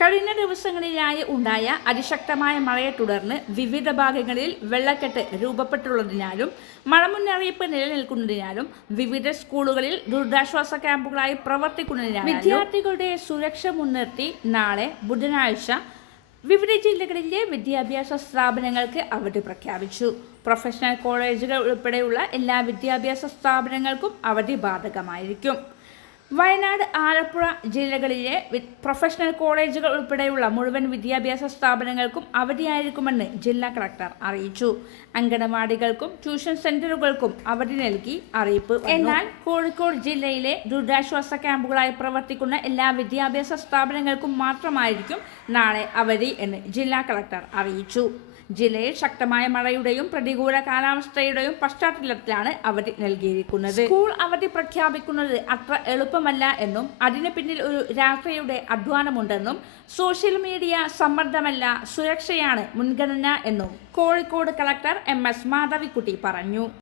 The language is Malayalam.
കഴിഞ്ഞ ദിവസങ്ങളിലായി ഉണ്ടായ അതിശക്തമായ മഴയെ തുടർന്ന് വിവിധ ഭാഗങ്ങളിൽ വെള്ളക്കെട്ട് രൂപപ്പെട്ടുള്ളതിനാലും മഴ മുന്നറിയിപ്പ് നിലനിൽക്കുന്നതിനാലും വിവിധ സ്കൂളുകളിൽ ദുരിതാശ്വാസ ക്യാമ്പുകളായി പ്രവർത്തിക്കുന്നതിനാലും വിദ്യാർത്ഥികളുടെ സുരക്ഷ മുൻനിർത്തി നാളെ ബുധനാഴ്ച വിവിധ ജില്ലകളിലെ വിദ്യാഭ്യാസ സ്ഥാപനങ്ങൾക്ക് അവധി പ്രഖ്യാപിച്ചു. പ്രൊഫഷണൽ കോളേജുകൾ ഉൾപ്പെടെയുള്ള എല്ലാ വിദ്യാഭ്യാസ സ്ഥാപനങ്ങൾക്കും അവധി ബാധകമായിരിക്കും. വയനാട്, ആലപ്പുഴ ജില്ലകളിലെ പ്രൊഫഷണൽ കോളേജുകൾ ഉൾപ്പെടെയുള്ള മുഴുവൻ വിദ്യാഭ്യാസ സ്ഥാപനങ്ങൾക്കും അവധിയായിരിക്കുമെന്ന് ജില്ലാ കളക്ടർ അറിയിച്ചു. അംഗനവാടികൾക്കും ട്യൂഷൻ സെന്ററുകൾക്കും അവധി നൽകി അറിയിപ്പ്. എന്നാൽ കോഴിക്കോട് ജില്ലയിലെ ദുരിതാശ്വാസ ക്യാമ്പുകളായി പ്രവർത്തിക്കുന്ന എല്ലാ വിദ്യാഭ്യാസ സ്ഥാപനങ്ങൾക്കും മാത്രമായിരിക്കും നാളെ അവധി എന്ന് ജില്ലാ കളക്ടർ അറിയിച്ചു. ജില്ലയിൽ ശക്തമായ മഴയുടെയും പ്രതികൂല കാലാവസ്ഥയുടെയും പശ്ചാത്തലത്തിലാണ് അവധി നൽകിയിരിക്കുന്നത്. സ്കൂൾ അവധി പ്രഖ്യാപിക്കുന്നത് അത്ര എളുപ്പമല്ല എന്നും അതിന് പിന്നിൽ ഒരു രാഷ്ട്രീയയുടെ അധ്വാനമുണ്ടെന്നും സോഷ്യൽ മീഡിയ സമ്മർദ്ദമല്ല, സുരക്ഷയാണ് മുൻഗണന എന്നും കോഴിക്കോട് കളക്ടർ MS മാധവിക്കുട്ടി പറഞ്ഞു.